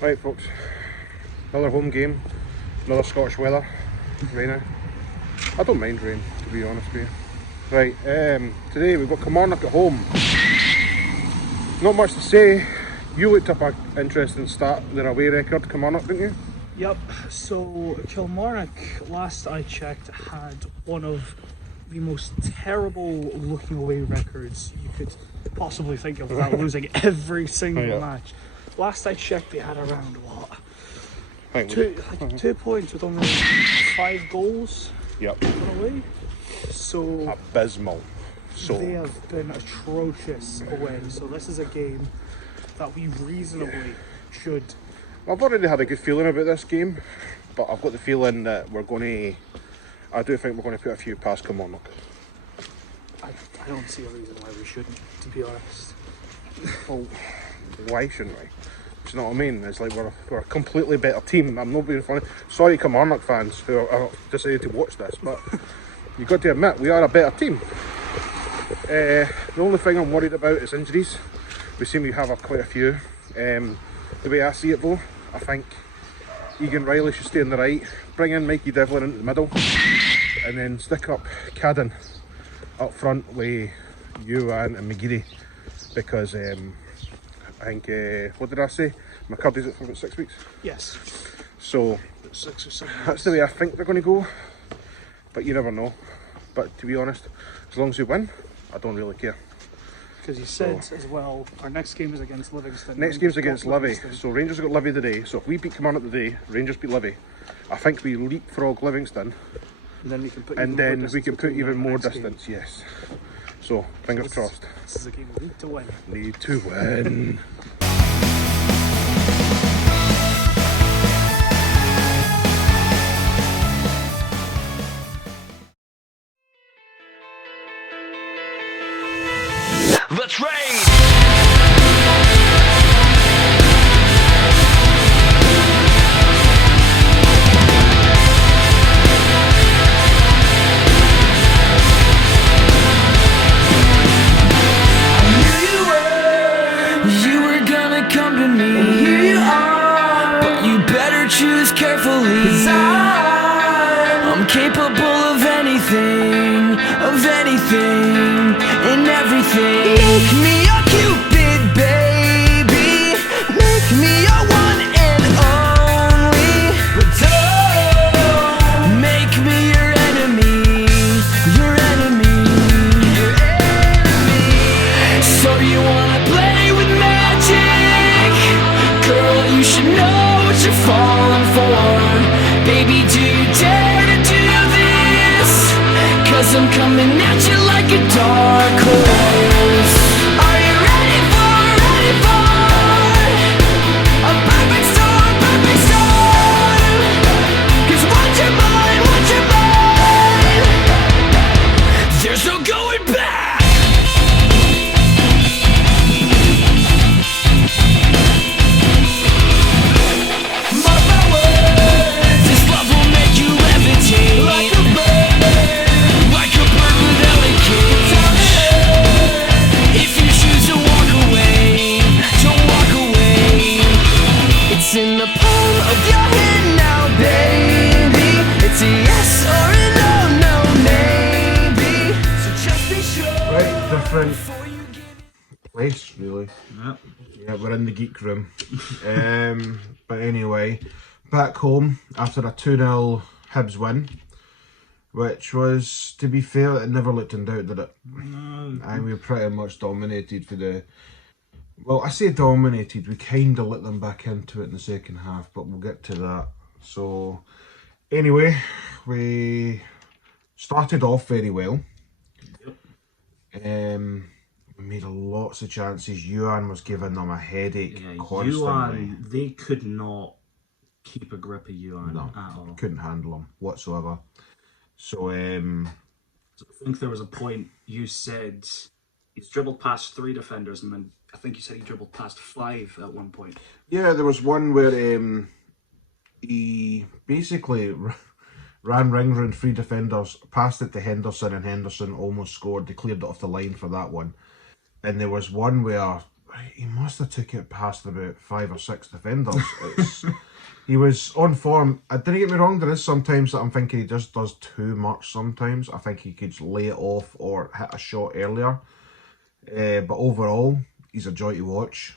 Right folks, another home game, another Scottish weather, right now. I don't mind rain, to be honest with you. Right, today we've got Kilmarnock at home. Not much to say. You looked up an interesting stat, their away record, Kilmarnock, didn't you? Yep, so Kilmarnock, last I checked, had one of the most terrible looking away records you could possibly think of without losing every single match. Last I checked, they had around what? 2 points with only 5 goals. Yep. Away. So abysmal. So they have been atrocious away. So this is a game that we reasonably should. I've already had a good feeling about this game, but I've got the feeling that I do think we're going to put a few past Kilmarnock. I don't see a reason why we shouldn't, to be honest. Well, why shouldn't we? Do you know what I mean? It's like we're a completely better team. I'm not being funny. Sorry, Kilmarnock fans who are decided to watch this, but you've got to admit we are a better team. The only thing I'm worried about is injuries. We seem to have quite a few. The way I see it though, I think Egan Riley should stay on the right, bring in Mikey Devlin into the middle, and then stick up Cadden up front with Ewan and McGeady, because I think, what did I say? McCurdy's it for about 6 weeks? Yes. So 6 or 7 that's the way I think they're going to go, but you never know. But to be honest, as long as we win, I don't really care. Because you said as well, our next game is against Livingston. Next game's against Livy, so Rangers have got Livy today, so if we beat Kilmarnock today, Rangers beat Livy, I think we leapfrog Livingston, and then we can put even more distance, yes. So, fingers crossed. This is a game we need to win. Need to win. Let's raid! You were gonna come to me, and here you are. But you better choose carefully, 'cause I'm capable of anything, and everything. Make me your Cupid, baby. Make me your one and only. But don't make me your enemy, your enemy, your enemy. So you wanna play with magic? Girl, you should know what you're falling for. Baby, do you dare to do this? 'Cause I'm coming at you like a dark horse. Are you ready for a perfect storm, perfect storm? 'Cause once you're mine, there's no going back. Mark my words, this love will make you levitate like a bird, like a bird without a cage. If you choose to walk away, don't walk away. It's in the palm of your hand now, baby. It's a yes or a no, no, maybe. So just be sure. Right, different before you give place, really. Yep. Yeah, we're in the geek room. But anyway, back home after a 2-0 Hibs win, which was, to be fair, it never looked in doubt, did it? No. And we pretty much dominated for the... Well, I say dominated, we kind of let them back into it in the second half, but we'll get to that. So, anyway, we started off very well. We made lots of chances. Ewan was giving them a headache constantly. Ewan, they could not keep a grip of Ewan No, at all. couldn't handle him whatsoever. So, So I think there was a point you said he's dribbled past 3 defenders, and then I think you said he dribbled past 5 at one point. yeah, there was one where he basically ran ring round 3 defenders, passed it to Henderson, and Henderson almost scored. They cleared it off the line for that one. And there was one where he must have took it past about 5 or 6 defenders. He was on form. Didn't get me wrong, there is sometimes that I'm thinking he just does too much sometimes. I think he could just lay it off or hit a shot earlier. But overall, he's a joy to watch.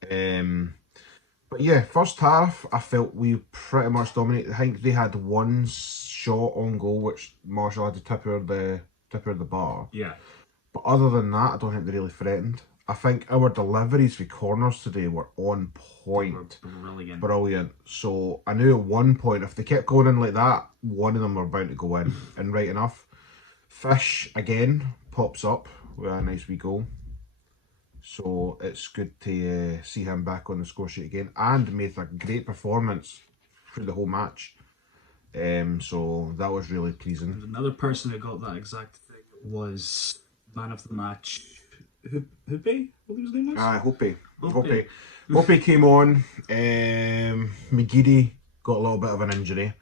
But yeah, first half, I felt we pretty much dominated. I think they had one shot on goal, which Marshall had to tip out the bar. Yeah. But other than that, I don't think they really threatened. I think our deliveries for corners today were on point. Brilliant. Brilliant. So I knew at one point, if they kept going in like that, one of them were bound to go in. And right enough. Fish, again, pops up with a nice wee goal. So it's good to see him back on the score sheet again. And made a great performance through the whole match. So that was really pleasing. And another person who got that exact thing was man of the match. Hoppe? What his name was? Hoppe came on. McGeady got a little bit of an injury.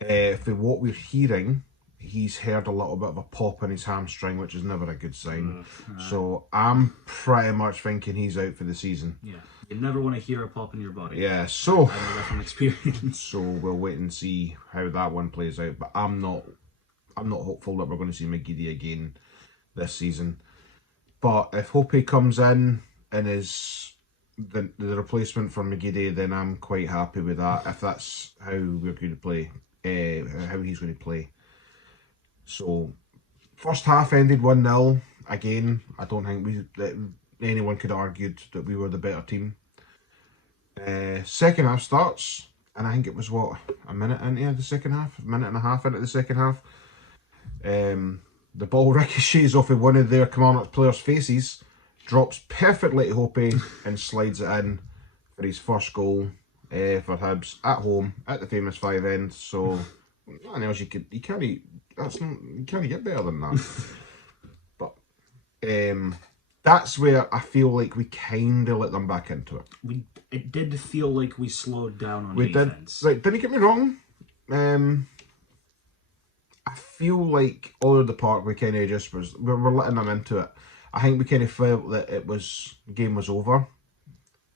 For what we're hearing, he's heard a little bit of a pop in his hamstring, which is never a good sign. So I'm pretty much thinking he's out for the season. Yeah, you never want to hear a pop in your body. Yeah, so I know that from experience. So we'll wait and see how that one plays out. But I'm not hopeful that we're going to see McGeady again this season. But if Hoppe comes in and is the replacement for McGeady, then I'm quite happy with that. If that's how we're going to play, how he's going to play. So, first half ended 1-0. Again, I don't think anyone could have argued that we were the better team. Second half starts, and I think it was, a minute into the second half? A minute and a half into the second half. The ball ricochets off of one of their Kilmarnock players' faces, drops perfectly to Hoppe, and slides it in for his first goal for Hibs at home at the famous Five End. So, nothing else you can't get better than that. But that's where I feel like we kind of let them back into it. It did feel like we slowed down on We defense. did. Right, didn't get me wrong. I feel like all of the park we kind of just we're letting them into it. I think we kind of felt that the game was over.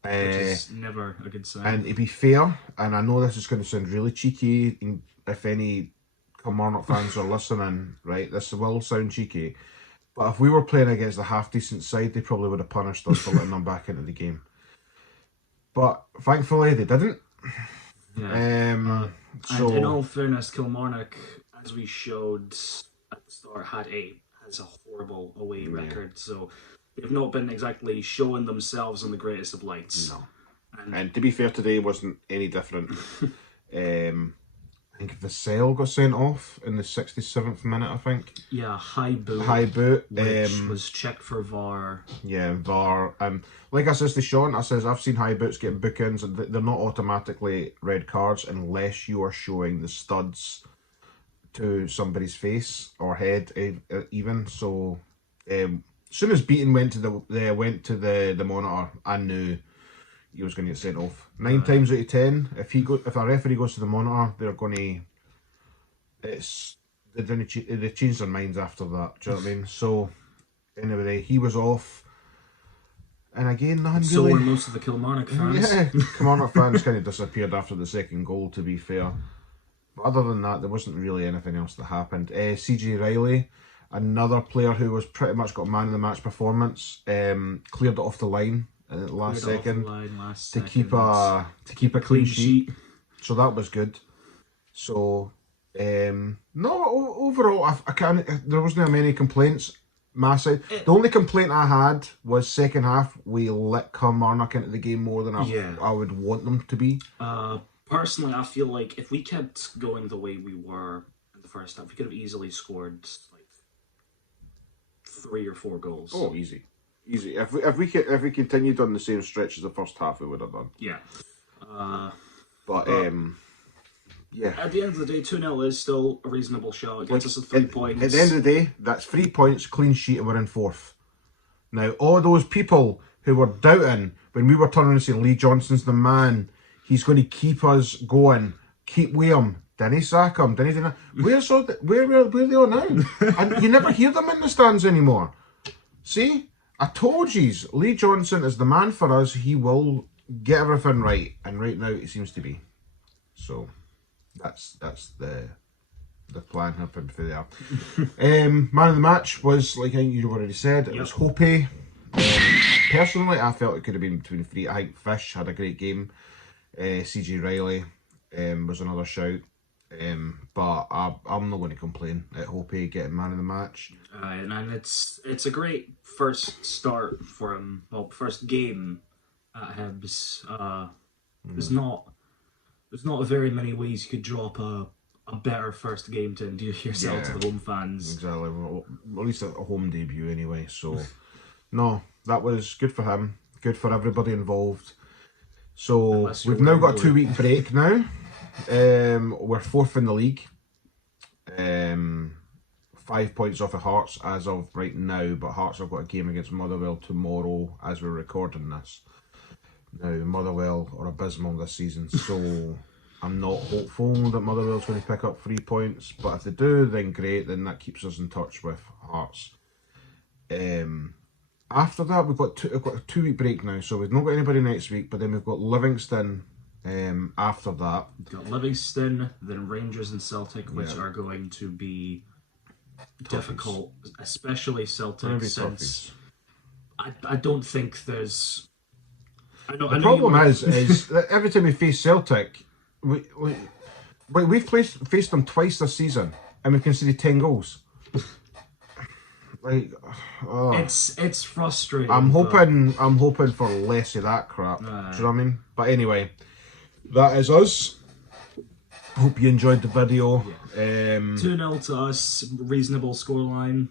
Which is never a good sign. And to be fair, and I know this is going to sound really cheeky, if any Kilmarnock fans are listening, right, this will sound cheeky, but if we were playing against a half-decent side, they probably would have punished us for letting them back into the game. But thankfully, they didn't. Yeah. And in all fairness, Kilmarnock, as we showed at the start, has a horrible away record, so they've not been exactly showing themselves in the greatest of lights. No. And to be fair, today wasn't any different. I think Vassell got sent off in the 67th minute, I think. Yeah, high boot. Which was checked for VAR. Yeah, VAR. Like I says to Sean, I've seen high boots getting bookings, and they're not automatically red cards unless you are showing the studs to somebody's face or head, even. So, as soon as Beaton went to the monitor, I knew he was going to get sent off. 9 times out of 10, if a referee goes to the monitor, they're going to. They change their minds after that. Do you know what I mean? So, anyway, he was off. And again, nothing so really. were most of the Kilmarnock fans. Yeah, Kilmarnock fans kind of disappeared after the second goal, to be fair. But other than that, there wasn't really anything else that happened. CJ Riley, another player who was pretty much got man of the match performance, cleared it off the line at the last second to keep a clean sheet. So that was good. So no, overall, I can't. There wasn't many complaints. My side. The only complaint I had was second half we let Kilmarnock into the game more than I would want them to be. Personally, I feel like if we kept going the way we were in the first half, we could have easily scored like 3 or 4 goals. Oh, easy. If we continued on the same stretch as the first half, we would have done. Yeah. But yeah. At the end of the day, 2-0 is still a reasonable show. It gets us 3 points. At the end of the day, that's 3 points, clean sheet, and we're in 4th. Now, all those people who were doubting when we were turning and saying Lee Johnson's the man, he's going to keep us going, keep with him. Didn't he sack him? Didn't he do that? Where are they all now? And you never hear them in the stands anymore. See? I told yous, Lee Johnson is the man for us. He will get everything right, and right now he seems to be. So that's the plan happened for there. Man of the match was, like I think you already said, it was Hoppe. Personally, I felt it could have been between three. I think Fish had a great game. CJ Riley was another shout. But I'm not going to complain at Hoppe getting man of the match. And it's a great first start for him. Well, first game at Hibs. There's not very many ways you could drop a better first game to endear yourself to the home fans. Exactly. Well, at least a home debut anyway. So no, that was good for him. Good for everybody involved. So we've now got a 2-week break now. We're 4th in the league. 5 points off of Hearts as of right now, but Hearts have got a game against Motherwell tomorrow as we're recording this. Now, Motherwell are abysmal this season, so I'm not hopeful that Motherwell's going to pick up 3 points, but if they do, then great, then that keeps us in touch with Hearts. After that, we've got a 2-week break now, so we've not got anybody next week, but then we've got Livingston after that. We've got Livingston, then Rangers and Celtic, which are going to be difficult, especially Celtic, since I don't think there's... The problem is that every time we face Celtic, we've faced them twice this season, and we conceded 10 goals. Like, it's frustrating. I'm hoping for less of that crap. Do you know what I mean? But anyway, that is us. Hope you enjoyed the video. 2-0 to us, reasonable scoreline.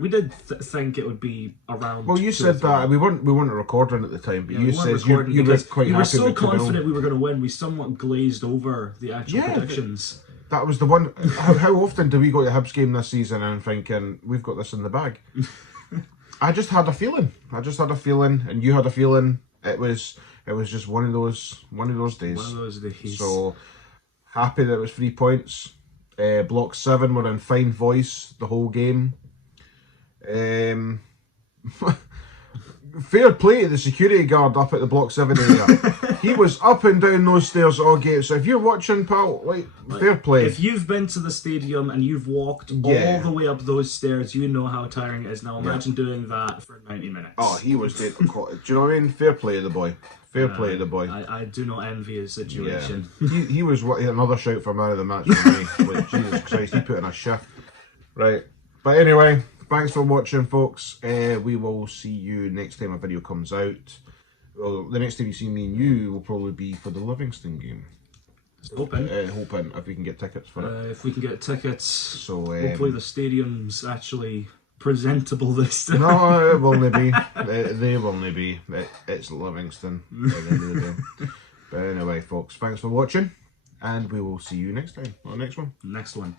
We did think it would be around. Well, you said that we weren't recording at the time, but you said you were quite happy. We were so confident we were going to win. We somewhat glazed over the actual predictions. That was the one. How often do we go to a Hibs game this season and I'm thinking we've got this in the bag? I just had a feeling. And you had a feeling. It was just one of those days. One of those days. So happy that it was 3 points. Block 7 were in fine voice the whole game. Fair play to the security guard up at the Block 7 area. He was up and down those stairs all game. So if you're watching, pal, fair play. If you've been to the stadium and you've walked all the way up those stairs, you know how tiring it is. Now imagine doing that for 90 minutes. Oh, he was dead. Do you know what I mean? Fair play to the boy. Fair play to the boy. I do not envy his situation. Yeah. he was another shout for man of the match for me. Like, Jesus Christ, he put in a shift. Right. But anyway, thanks for watching, folks. We will see you next time a video comes out. Well, the next time you see me and you will probably be for the Livingston game. Hoping if we can get tickets for it. If we can get tickets. So hopefully the stadium's actually presentable this time. No, it will not be. They will not be. It's Livingston at the end of the day. But anyway, folks, thanks for watching, and we will see you next time on the next one. Next one.